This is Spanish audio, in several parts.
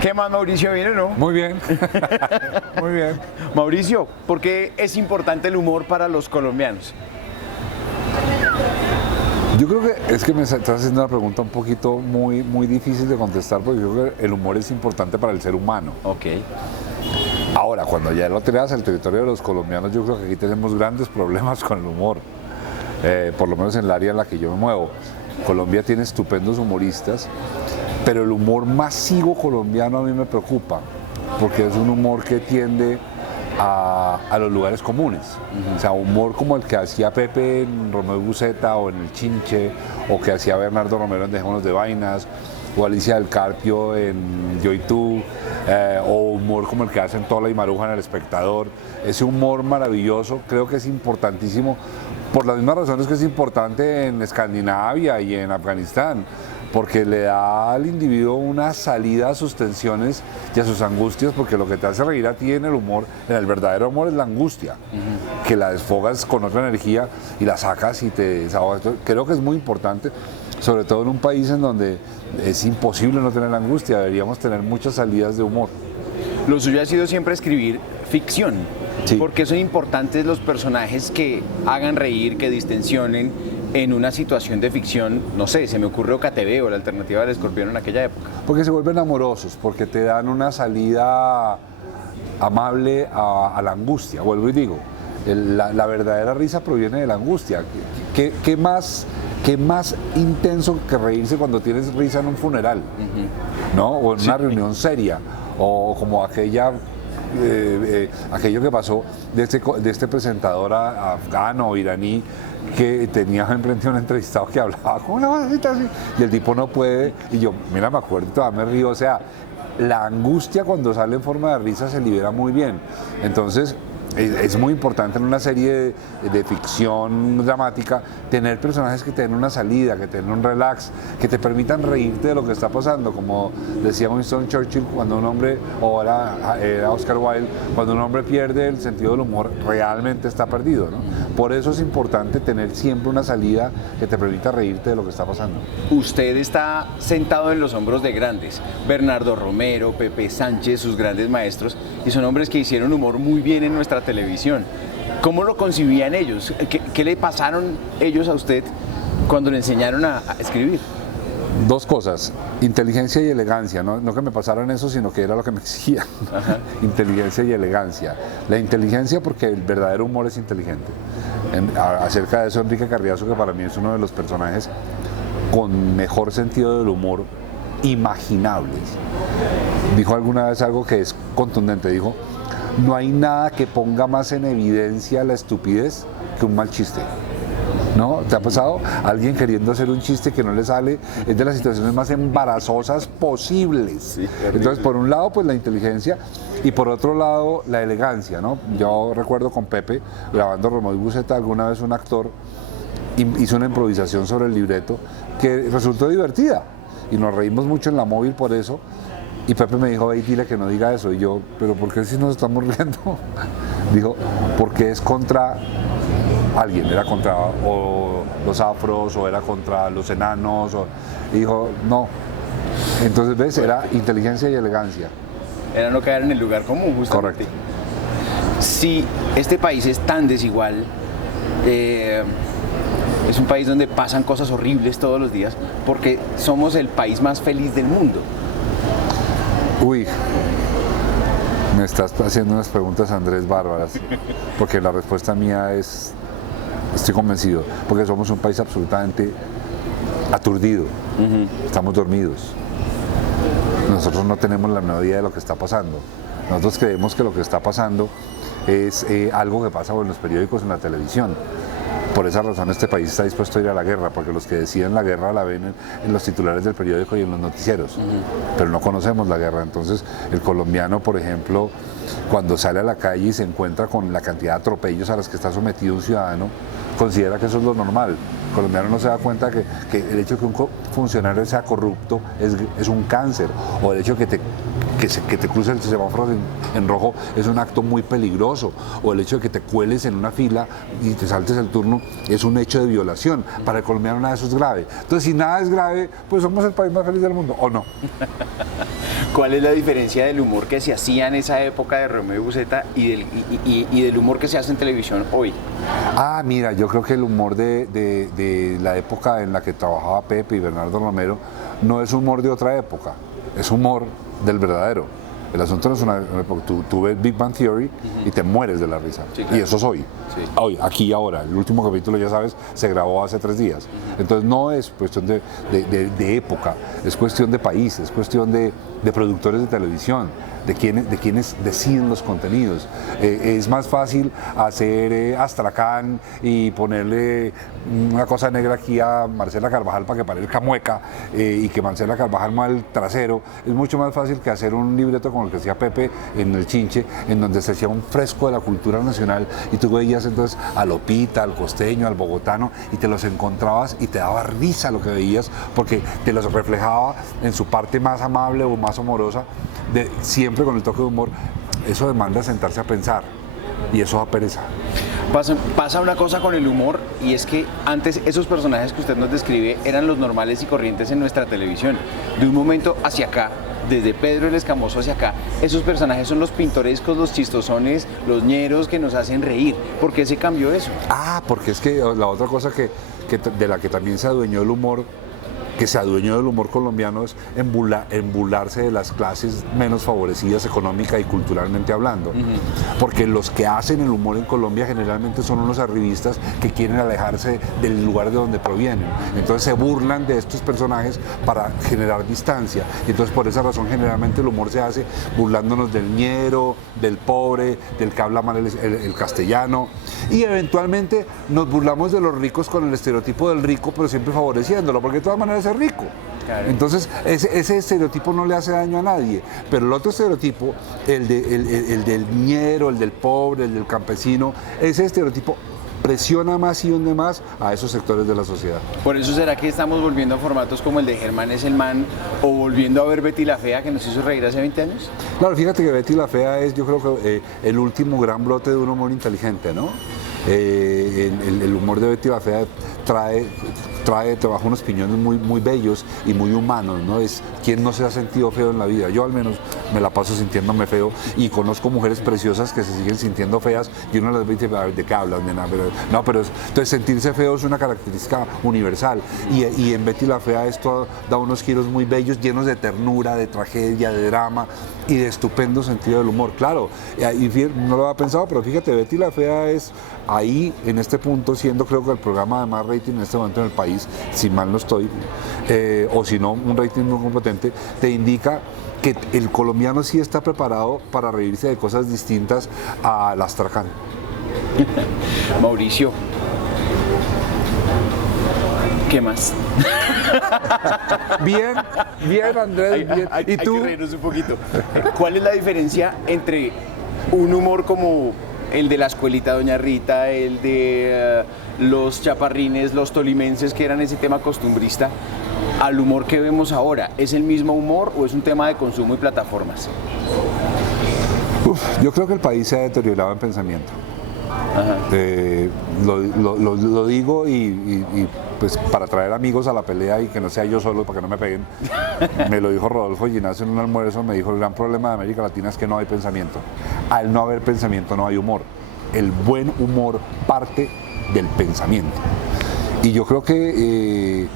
¿Qué más, Mauricio? ¿Viene o no? Muy bien, muy bien. Mauricio, ¿por qué es importante el humor para los colombianos? Yo creo que es que me estás haciendo una pregunta un poquito muy difícil de contestar porque yo creo que el humor es importante para el ser humano. Ok. Ahora, cuando ya lo tiras al territorio de los colombianos, yo creo que aquí tenemos grandes problemas con el humor, por lo menos en el área en la que yo me muevo. Colombia tiene estupendos humoristas, pero el humor masivo colombiano a mí me preocupa, porque es un humor que tiende a los lugares comunes. O sea, humor como el que hacía Pepe en Romeo y Buceta o en El Chinche, o que hacía Bernardo Romero en Dejémonos de Vainas, o Alicia del Carpio en Yo y Tú, o humor como el que hacen Tola y Maruja en El Espectador. Ese humor maravilloso creo que es importantísimo, por las mismas razones que es importante en Escandinavia y en Afganistán, porque le da al individuo una salida a sus tensiones y a sus angustias, porque lo que te hace reír a ti en el humor, en el verdadero humor, es la angustia, que la desfogas con otra energía y la sacas y te desahogas. Creo que es muy importante, sobre todo en un país en donde es imposible no tener angustia, deberíamos tener muchas salidas de humor. Lo suyo ha sido siempre escribir ficción. Sí. Porque son importantes los personajes que hagan reír, que distensionen en una situación de ficción. No sé, se me ocurrió KTV o La Alternativa del Escorpión en aquella época. Porque se vuelven amorosos, porque te dan una salida amable a la angustia. Vuelvo y digo, la verdadera risa proviene de la angustia. ¿Qué más intenso que reírse cuando tienes risa en un funeral? ¿No? O en una reunión seria, o como aquello que pasó de este presentador afgano o iraní que tenía enfrente a un entrevistado que hablaba con una vocecita así y el tipo no puede, y yo, mira, me acuerdo y todavía me río. O sea, la angustia cuando sale en forma de risa se libera muy bien. Entonces es muy importante en una serie de ficción dramática tener personajes que te den una salida, que te den un relax, que te permitan reírte de lo que está pasando, como decía Winston Churchill cuando un hombre, o era Oscar Wilde, cuando un hombre pierde el sentido del humor realmente está perdido, ¿no? Por eso es importante tener siempre una salida que te permita reírte de lo que está pasando. Usted está sentado en los hombros de grandes, Bernardo Romero, Pepe Sánchez, sus grandes maestros, y son hombres que hicieron humor muy bien en nuestra televisión. ¿Cómo lo concibían ellos? ¿Qué le pasaron ellos a usted cuando le enseñaron a escribir? Dos cosas, inteligencia y elegancia, no que me pasaran eso, sino que era lo que me exigían. Inteligencia y elegancia. La inteligencia porque el verdadero humor es inteligente. Acerca de eso, Enrique Carriazo, que para mí es uno de los personajes con mejor sentido del humor imaginables, dijo alguna vez algo que es contundente, dijo: no hay nada que ponga más en evidencia la estupidez que un mal chiste. ¿No? ¿Te ha pasado? Alguien queriendo hacer un chiste que no le sale, es de las situaciones más embarazosas posibles. Sí, entonces, por un lado, pues la inteligencia, y por otro lado, la elegancia, ¿no? Yo recuerdo con Pepe, grabando Romeo y Buceta, alguna vez un actor hizo una improvisación sobre el libreto que resultó divertida, y nos reímos mucho en la móvil por eso, y Pepe me dijo: "Ey, dile que no diga eso", y yo: "¿Pero por qué si nos estamos riendo?". Dijo: "Porque es contra alguien, era contra o los afros, o era contra los enanos", y dijo: "No". Entonces, ¿ves? Era inteligencia y elegancia. Era no caer en el lugar común, justamente. Correcto. Si este país es tan desigual, es un país donde pasan cosas horribles todos los días, porque somos el país más feliz del mundo. Uy, me estás haciendo unas preguntas, Andrés, bárbaras, porque la respuesta mía es: estoy convencido, porque somos un país absolutamente aturdido, estamos dormidos. Nosotros no tenemos la menor idea de lo que está pasando. Nosotros creemos que lo que está pasando es algo que pasa en los periódicos, en la televisión. Por esa razón este país está dispuesto a ir a la guerra, porque los que deciden la guerra la ven en los titulares del periódico y en los noticieros, pero no conocemos la guerra. Entonces el colombiano, por ejemplo, cuando sale a la calle y se encuentra con la cantidad de atropellos a los que está sometido un ciudadano considera que eso es lo normal. El colombiano no se da cuenta que el hecho de que un funcionario sea corrupto es un cáncer, o el hecho de que te cruce el semáforo en rojo es un acto muy peligroso, o el hecho de que te cueles en una fila y te saltes el turno es un hecho de violación. Para el colombiano nada de eso es grave. Entonces, si nada es grave, pues somos el país más feliz del mundo, ¿o no? ¿Cuál es la diferencia del humor que se hacía en esa época de Romeo y Buceta y del humor que se hace en televisión hoy? Ah, mira, yo creo que el humor de la época en la que trabajaba Pepe y Bernardo Romero no es humor de otra época, es humor del verdadero. El asunto no es una época, tú ves Big Bang Theory y te mueres de la risa. Sí, claro. Y eso es hoy. Sí. Hoy, aquí y ahora. El último capítulo, ya sabes, se grabó hace 3 días. Entonces no es cuestión de época, es cuestión de país, es cuestión de productores de televisión, de quienes deciden los contenidos. Es más fácil hacer Astracán y ponerle una cosa negra aquí a Marcela Carvajal para que parezca mueca y que Marcela Carvajal mueva el trasero. Es mucho más fácil que hacer un libreto como el que hacía Pepe en El Chinche, en donde se hacía un fresco de la cultura nacional y tú veías entonces a Lopita, al costeño, al bogotano y te los encontrabas y te daba risa lo que veías porque te los reflejaba en su parte más amable o más amorosa, siempre con el toque de humor. Eso demanda sentarse a pensar y eso da pereza. Pasa una cosa con el humor y es que antes esos personajes que usted nos describe eran los normales y corrientes en nuestra televisión. De un momento hacia acá, desde Pedro el Escamoso hacia acá, esos personajes son los pintorescos, los chistosones, los ñeros que nos hacen reír. ¿Por qué se cambió eso? Ah, porque es que la otra cosa de la que también se adueñó el humor, que se adueñó del humor colombiano, es embularse de las clases menos favorecidas económica y culturalmente hablando. Porque los que hacen el humor en Colombia generalmente son unos arribistas que quieren alejarse del lugar de donde provienen. Entonces se burlan de estos personajes para generar distancia. Entonces por esa razón generalmente el humor se hace burlándonos del ñero, del pobre, del que habla mal el castellano. Y eventualmente nos burlamos de los ricos con el estereotipo del rico, pero siempre favoreciéndolo, porque de todas maneras es rico. Claro. Entonces ese estereotipo no le hace daño a nadie, pero el otro estereotipo, el del ñero, el del pobre, el del campesino, ese estereotipo presiona más y hunde más a esos sectores de la sociedad. ¿Por eso será que estamos volviendo a formatos como el de Germán es el man o volviendo a ver Betty la Fea que nos hizo reír hace 20 años? Claro, fíjate que Betty la Fea es, yo creo que el último gran brote de un humor inteligente, ¿no? El humor de Betty la Fea trae bajo unos piñones muy bellos y muy humanos, ¿no? Es quien no se ha sentido feo en la vida. Yo al menos me la paso sintiéndome feo y conozco mujeres preciosas que se siguen sintiendo feas y uno las ve y dice, ¿de qué hablan? Entonces sentirse feo es una característica universal y en Betty la Fea esto da unos giros muy bellos, llenos de ternura, de tragedia, de drama y de estupendo sentido del humor. Claro, y no lo había pensado, pero fíjate, Betty la Fea es ahí, en este punto, siendo creo que el programa de más rating en este momento en el país, si mal no estoy, o si no, un rating muy competente, te indica que el colombiano sí está preparado para reírse de cosas distintas a las Astracán. Mauricio, ¿qué más? Bien, Andrés, bien. ¿Y tú? Hay que reírnos un poquito. ¿Cuál es la diferencia entre un humor como el de la escuelita Doña Rita, el de los chaparrines, los tolimenses, que eran ese tema costumbrista, al humor que vemos ahora? ¿Es el mismo humor o es un tema de consumo y plataformas? Yo creo que el país se ha deteriorado en pensamiento. Lo digo y pues para traer amigos a la pelea y que no sea yo solo para que no me peguen. Me lo dijo Rodolfo Ginás en un almuerzo, me dijo: el gran problema de América Latina es que no hay pensamiento. Al no haber pensamiento no hay humor. El buen humor parte del pensamiento. Y yo creo que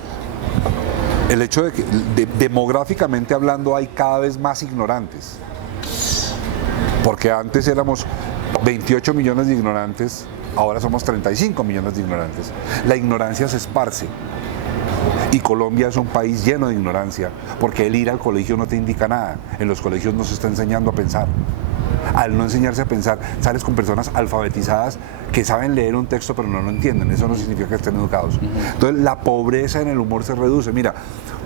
el hecho de que demográficamente hablando hay cada vez más ignorantes. Porque antes éramos 28 millones de ignorantes, ahora somos 35 millones de ignorantes. La ignorancia se esparce. Y Colombia es un país lleno de ignorancia, porque el ir al colegio no te indica nada. En los colegios no se está enseñando a pensar. Al no enseñarse a pensar, sales con personas alfabetizadas que saben leer un texto pero no lo entienden. Eso no significa que estén educados. Entonces la pobreza en el humor se reduce. Mira,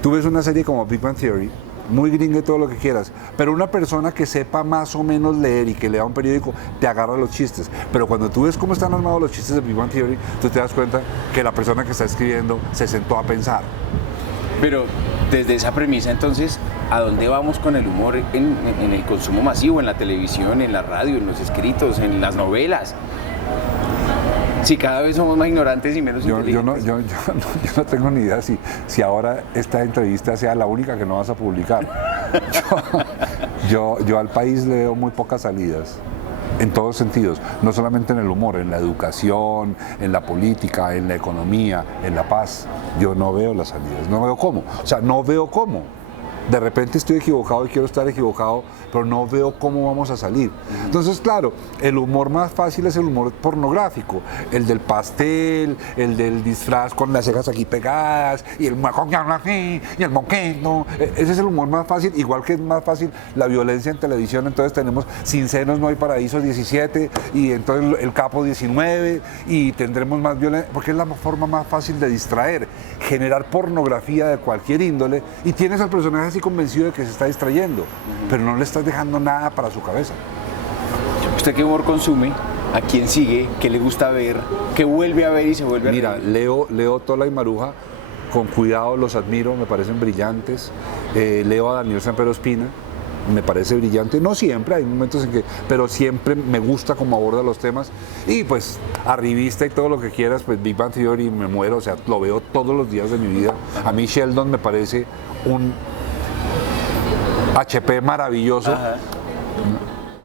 tú ves una serie como Big Bang Theory muy gringa y todo lo que quieras, pero una persona que sepa más o menos leer y que lea un periódico te agarra los chistes. Pero cuando tú ves cómo están armados los chistes de Big Bang Theory, tú te das cuenta que la persona que está escribiendo se sentó a pensar. Pero desde esa premisa, entonces, ¿a dónde vamos con el humor en el consumo masivo, en la televisión, en la radio, en los escritos, en las novelas? Si cada vez somos más ignorantes y menos inteligentes. Yo no tengo ni idea si ahora esta entrevista sea la única que no vas a publicar. Yo al país le veo muy pocas salidas. En todos sentidos, no solamente en el humor, en la educación, en la política, en la economía, en la paz. Yo no veo las salidas, no veo cómo. O sea, no veo cómo. De repente estoy equivocado y quiero estar equivocado, pero no veo cómo vamos a salir. Entonces, claro, el humor más fácil es el humor pornográfico, el del pastel, el del disfraz con las cejas aquí pegadas, y el y el moquendo. Ese es el humor más fácil, igual que es más fácil la violencia en televisión. Entonces tenemos Sin Senos No Hay Paraíso 17, y entonces El Capo 19, y tendremos más violencia, porque es la forma más fácil de distraer, generar pornografía de cualquier índole, y tienes al personaje así convencido de que se está distrayendo, pero no le estás dejando nada para su cabeza. ¿Usted qué humor consume? ¿A quién sigue? ¿Qué le gusta ver? ¿Qué vuelve a ver y se vuelve a Mira, reír? leo Tola y Maruja con cuidado, los admiro, me parecen brillantes. Leo a Daniel Sanpero Espina, me parece brillante, no siempre, hay momentos en que, pero siempre me gusta cómo aborda los temas. Y pues Arribista y todo lo que quieras, pues Big Bang Theory me muero, o sea, lo veo todos los días de mi vida. A mí Sheldon me parece un HP maravilloso. Ajá.